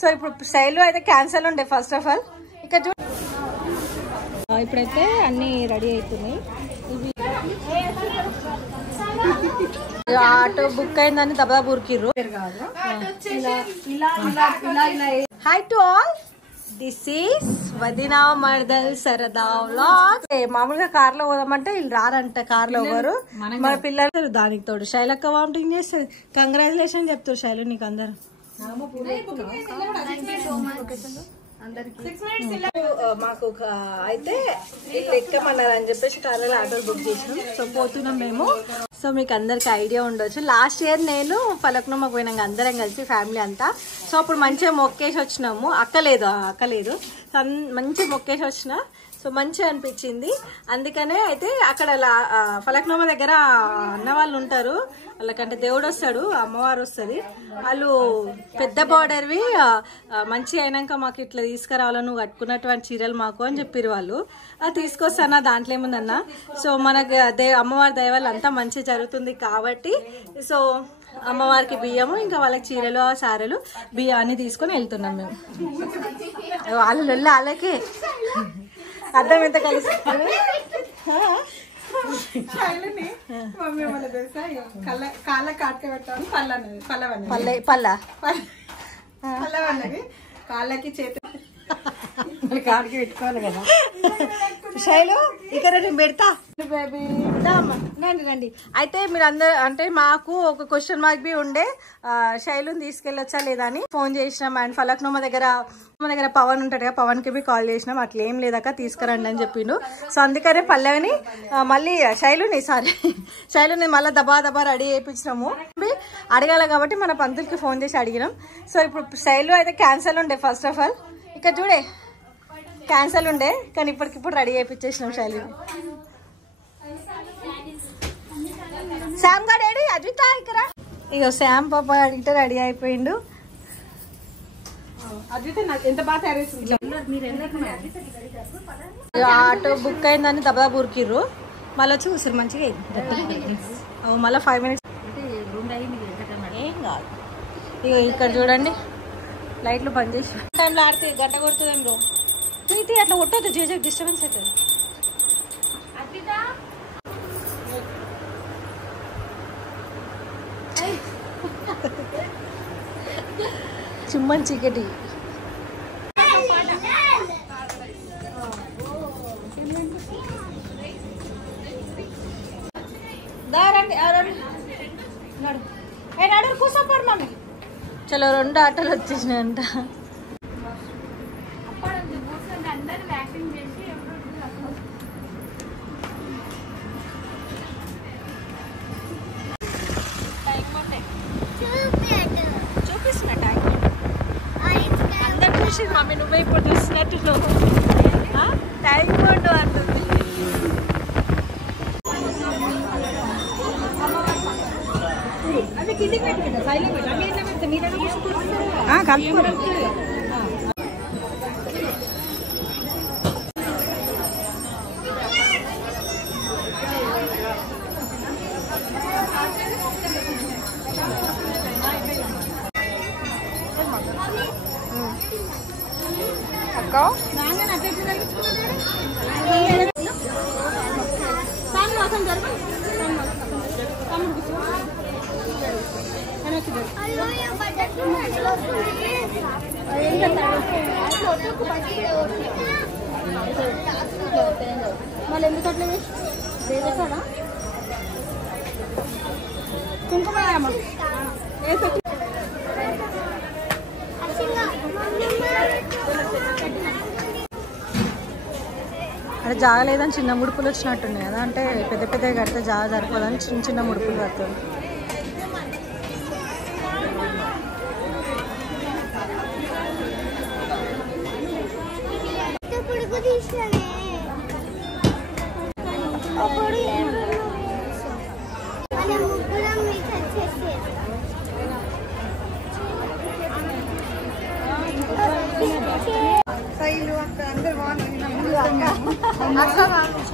So ఇప్పుడు శైలు అయితే cancel ఉండే ఫస్ట్ ఆఫ్ ఆల్. ఇక్కడ ఇప్పుడైతే అన్ని రెడీ అవుతున్నాయి. ఆటో బుక్ అయిందని దబా ఊరికిర్రు. Hi to all, this is వదినా మర్దల్ సరదా వ్లాగ్స్. మామూలుగా కార్ లో పోదామంటే వీళ్ళు రారంట, కార్ లో ఎవరు మన పిల్లలు. దానికి తోడు శైలక్క వామిటింగ్ చేస్తుంది. కంగ్రాచులేషన్ చెప్తారు శైలు నీకు అందరు. మాకు అయితే ఇట్లా ఎక్కమన్నారు అని చెప్పేసి కార్లలో ఆటోలు బుక్ చేసినాం. సో పోతున్నాం మేము. సో మీకు అందరికి ఐడియా ఉండొచ్చు, లాస్ట్ ఇయర్ నేను ఫలక్నోమకు పోయినాం అందరం కలిసి ఫ్యామిలీ అంతా. సో అప్పుడు మంచిగా మొక్కేసి వచ్చినాము. అక్కలేదు మంచిగా మొక్కేసి వచ్చిన. సో మంచిగా అనిపించింది. అందుకనే అయితే అక్కడ ఫలక్నోమ దగ్గర అన్న వాళ్ళు ఉంటారు, వాళ్ళకంటే దేవుడు వస్తాడు, అమ్మవారు వస్తుంది. వాళ్ళు పెద్ద బార్డర్వి మంచి అయినాక మాకు ఇట్లా తీసుకురావాలా, నువ్వు కట్టుకున్నటువంటి చీరలు మాకు అని చెప్పారు వాళ్ళు. అది తీసుకొస్తానా, దాంట్లో ఏముందన్నా. సో మనకు అమ్మవారి దయ వల్ల అంతా మంచి జరుగుతుంది కాబట్టి సో అమ్మవారికి బియ్యము, ఇంకా వాళ్ళకి చీరలు సారెలు బియ్యాన్ని తీసుకొని వెళ్తున్నాం మేము. వాళ్ళకే అర్థం ఎంత కలిసి కాళ్ళ కాటక పెట్టాలి. పల్లవన్నది కాళ్ళకి చేతి కాడికి పెట్టుకోవాలి కదా. శైలు ఇక్కడ నేను పెడతా రండి. అయితే మీరు అందరు అంటే మాకు ఒక క్వశ్చన్ మార్క్ బి ఉండే, శైలుని తీసుకెళ్ళొచ్చా లేదా అని ఫోన్ చేసినాం. అండ్ ఫలక్నోమ దగ్గర పవన్ ఉంటాడు కదా, పవన్ కి బి కాల్ చేసినాం. అట్లా ఏం లేదాక తీసుకురండి అని చెప్పిండు. సో అందుకనే పల్లవిని మళ్ళీ శైలుని మళ్ళీ దబా రెడీ చేయించినాము. అడగాలి కాబట్టి మన పంతులకి ఫోన్ చేసి అడిగినాం. సో ఇప్పుడు శైలు అయితే క్యాన్సల్ ఉండే ఫస్ట్ ఆఫ్ ఆల్. ఇక్కడ చూడే క్యాన్సల్ ఉండే, కానీ ఇప్పటికిప్పుడు రెడీ చేయించేసినాం శైలుని. శామ్ గారు రెడీ, అద్విత ఇక్కడ. ఇక శామ్ పాప అడిగితే రెడీ అయిపోయిండు. ఆటో బుక్ అయిందని దబా ఊరికిర్రు. మళ్ళీ వచ్చి కూర్చోరు మంచిగా మళ్ళీ 5 minutes ఏం కాదు. ఇక ఇక్కడ చూడండి లైట్లు బంద్ చేసి టైంలో ఆడితే గంట కొడుతుంది బ్రో. తీ అట్లా కొట్టద్దు, జేజే డిస్టర్బెన్స్ అవుతుంది. చిమ్మన్ చీకటి. నడు కూర్చోపడు మమ్మీ. చలో 2 ఆటోలు వచ్చేసినాయంట. చూపిస్తున్నా టైం అందరు చూసి మమ్మీ నువ్వే ఇప్పుడు చూసినట్టు టైం బోర్డు అంటుంది. మళ్ళీ ఎందుకు అట్లా వేసాడా కుంకుమ అదే జాగలేదని చిన్న ముడుపులు వచ్చినట్టున్నాయి కదా, అంటే పెద్ద పెద్దగా కడితే జాగ సరిపోదని చిన్న ముడుపులు కడతారు.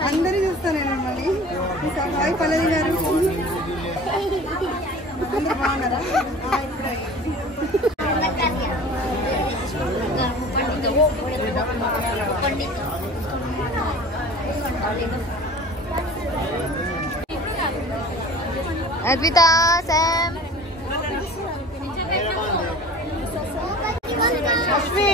అందరూ చూస్తాను మళ్ళీ. పల్లవి గారు అందరు బాగున్నారా? అద్విత శామ్ అశ్వి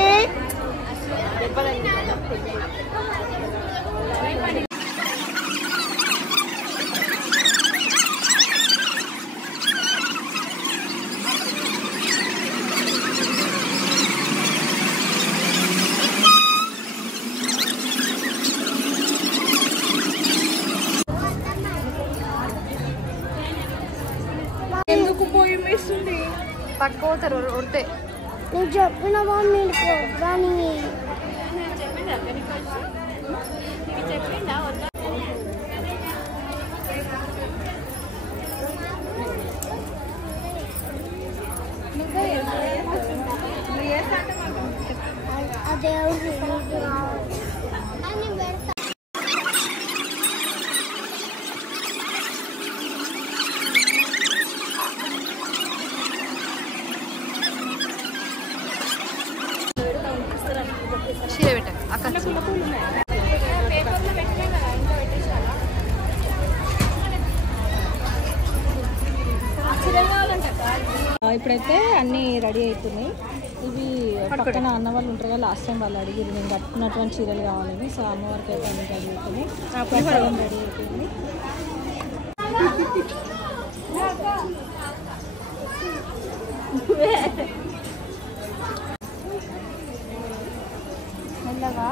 ఎందుకు పోయి వేస్తుంది పట్టుకోతారు ఉడితే నువ్వు చెప్పిన మమ్మీ కానీ అదే చీర పెట్ట అక్క ఇప్పుడైతే అన్నీ రెడీ అవుతున్నాయి. ఇవి పక్కన అన్న వాళ్ళు ఉంటారు కదా, లాస్ట్ టైం వాళ్ళు అడిగారు నేను కట్టుకున్నటువంటి చీరలు కావాలని. సో అమ్మవారికి అయితే అన్ని రెడీ అవుతున్నాయి, రెడీ అవుతుంది. మెల్లగా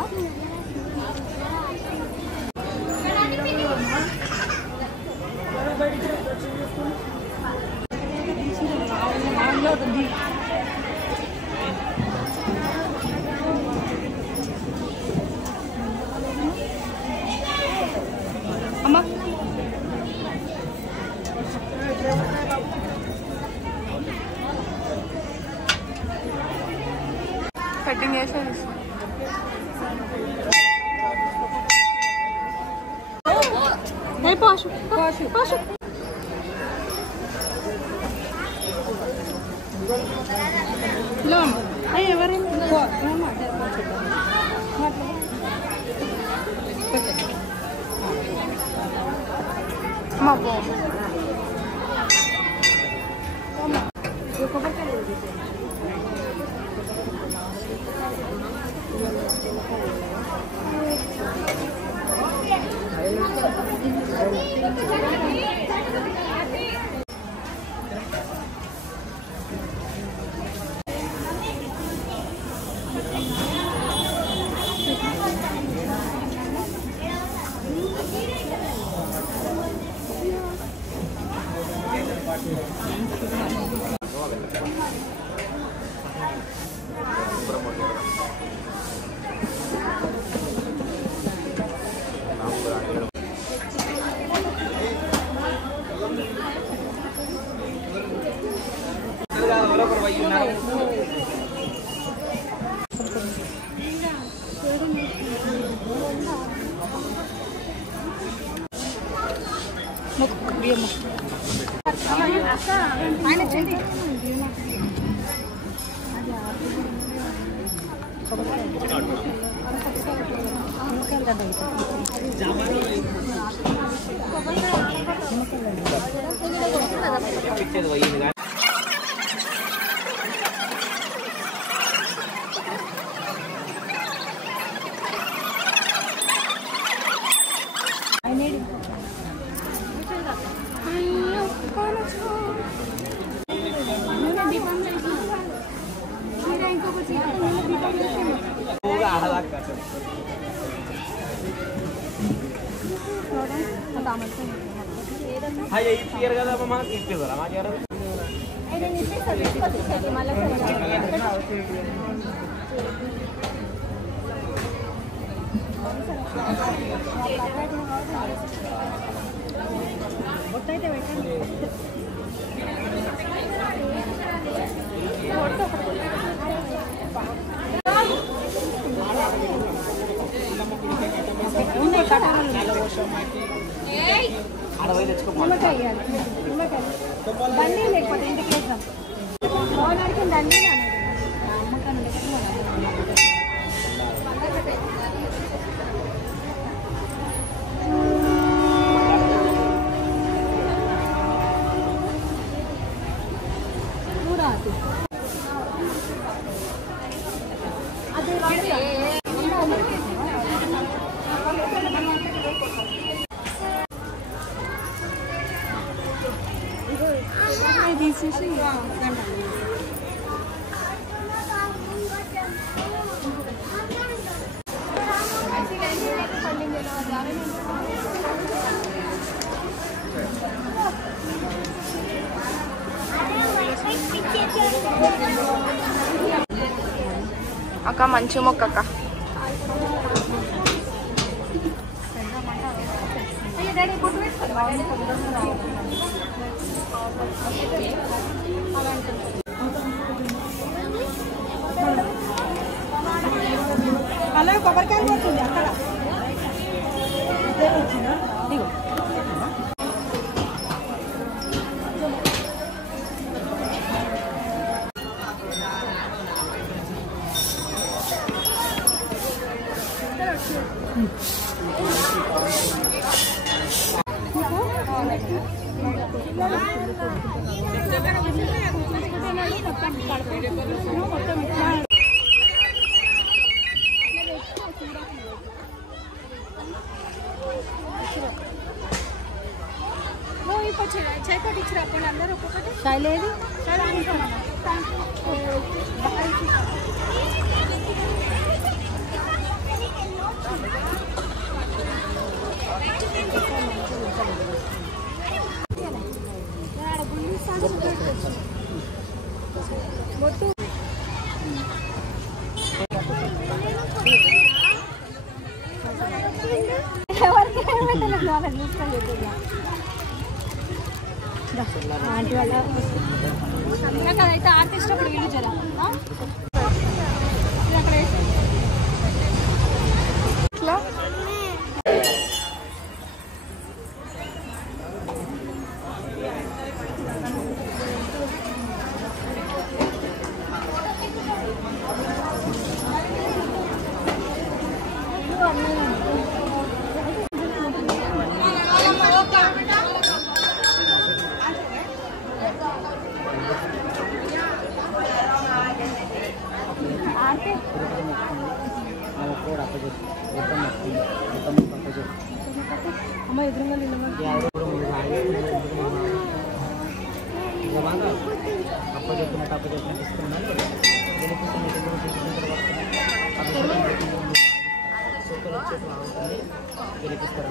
అమ్మ కటింగ్ చేసేది పాషు పాషు పాషు ఎవరు దండి లేకపోతే ఇంటికి వేద్దాం భవనానికి దండి తీసేసి అక్క మంచి మొక్క అక్క. అలా కొబ్బరికాయలు పడుతుంది అక్కడ శైలేదు ఆంటీ వాళ్ళ నాకు అదైతే ఆర్టిస్ట్ అప్పుడు వీళ్ళు జరా అక్కడ ఇట్లా అమ్మ ఎదురుగా అప్పచెప్పినట్టు అప్పచెప్పినట్టు ఇస్తున్నాను. గెలిపిస్తారు.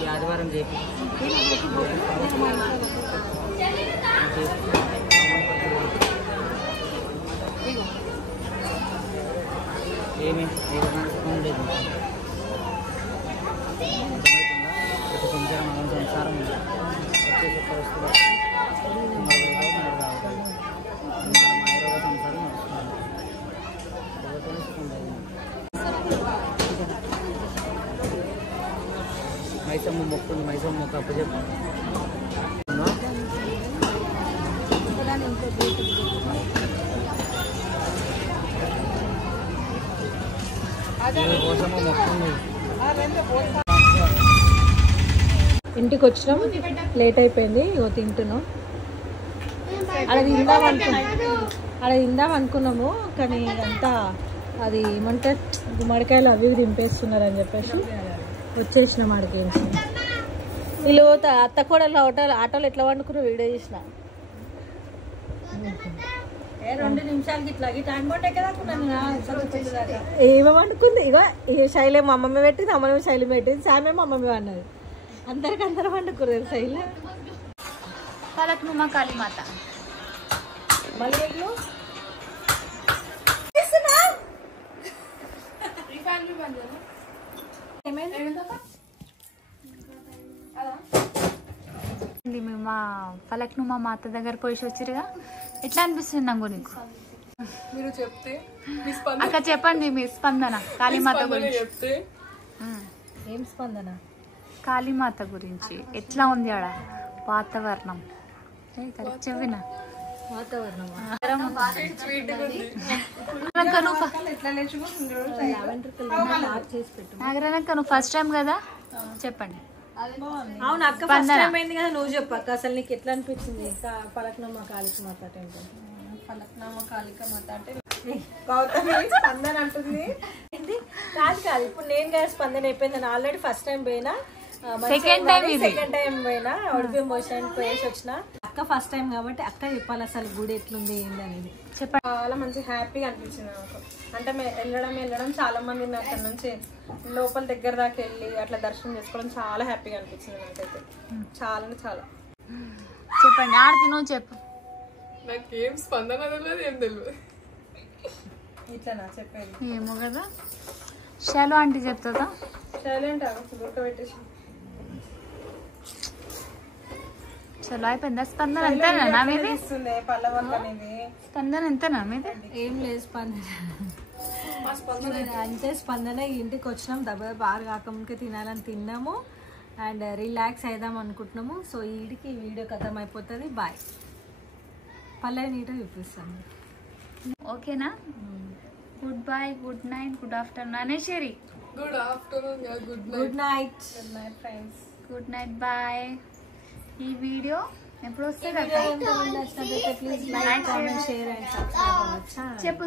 ఈ ఆదివారం చేపి ఏమి లేదు కొంచెం మనం సంసారం వచ్చేసి వస్తువులు మాయరోగ సంసారం మైసమ్మ మొక్కుంది. మైసమ్మ మొక్క అప్పచెప్పు. కోసము మొక్కుంది. ఇంటికి వచ్చినాం, లేట్ అయిపోయింది. ఇగో తింటున్నాం. అక్కడ తిందాం అనుకున్నాము, కానీ అంతా అది ఏమంటే గుమ్మడికాయలు అవి దింపేస్తున్నారు అని చెప్పేసి వచ్చేసినాం. ఆడికి వీళ్ళు అత్త కూడా ఆటోలు ఎట్లా వండుకున్నారు వీడియో చేసిన 2 నిమిషాలకి ఇట్లా టైం పట్టే కదా ఏమో వండుకుంది. ఇగో శైలేమో అమ్మమ్మ పెట్టింది, అమ్మమ్మ శైలి పెట్టింది, సామేమో అమ్మమ్మ అన్నది. అందరికందరూ వండుకున్నారు. శైలి ఫలక్నుమా కాళీమాత మేము మా ఫలక్నుమా మాత దగ్గర పోయి వచ్చారుగా. ఎట్లా అనిపిస్తుంది నాకు నీకు? మీరు చెప్తే అక్క చెప్పండి మీ స్పందన కాళీమాత గురించి. ఏం స్పందన? కాళీమాత గురించి ఎట్లా ఉంది ఆడ వాతావరణం? చెప్పిన వాతావరణం నాగరానక్క నువ్వు ఫస్ట్ టైం కదా, చెప్పండి. అవును అక్క ఫస్ట్ టైం అయింది కదా, నువ్వు చెప్పు అక్క అసలు నీకు ఎట్లా అనిపించింది పలక్నమ్మ కాళిక మాత టెంపుల్? పలక్నమ్మ కాళిక మాత అంటే గౌతమి స్పందన అంటుంది. కాదు ఇప్పుడు నేను కదా స్పందన అయిపోయింది. నేను ఆల్రెడీ ఫస్ట్ టైం పోయినా, సెకండ్ టైం పోయినా ఒడిపియం పోసాను పోయేసి వచ్చిన. అక్క ఫస్ట్ టైం కాబట్టి అక్క చెప్పాలి అసలు గుడి ఎట్లుంది ఏంది అనేది. చెప్పండి. చాలా మంచి హ్యాపీగా అనిపించింది నాకు. అంటే వెళ్ళడం చాలా మంది అక్కడ నుంచి లోపల దగ్గర దాకా వెళ్ళి అట్లా దర్శనం చేసుకోవడం చాలా హ్యాపీగా అనిపించింది నాకైతే. చాలా అంటే చాలా. చెప్పండి ఆర్తి నువ్వు చెప్పు. నాకేం స్పందన తెలియదు, ఏం తెలియదు. ఇట్లా చెప్పేది ఏమో కదా, షాలో ఆంటీ చెప్తుందా? సైలెంట్ ఉడకబెట్టేసి చలో అయిపోయిందా? స్పందన ఎంతేనా నా మీది? పల్లవక్క అనేది స్పందన ఎంతేనా మీది? ఏం లేదు స్పందన అంతే. స్పందన ఇంటికి వచ్చినాం, దెబ్బ బాగా కాకముందుకే తినాలని తిన్నాము అండ్ రిలాక్స్ అయిదాం అనుకుంటున్నాము. సో ఈడికి ఈ వీడియో ఖతం అయిపోతుంది. బాయ్. పల్లవి నీట్గా చూపిస్తాము. ఓకేనా? Good bye, good night, good afternoon Aneshwari. Good afternoon, good night friends. Good night, bye. ఈ వీడియో ఎప్పుడు వస్తుంది? Please like comment share and subscribe అవ్వచ్చా? చెప్పు.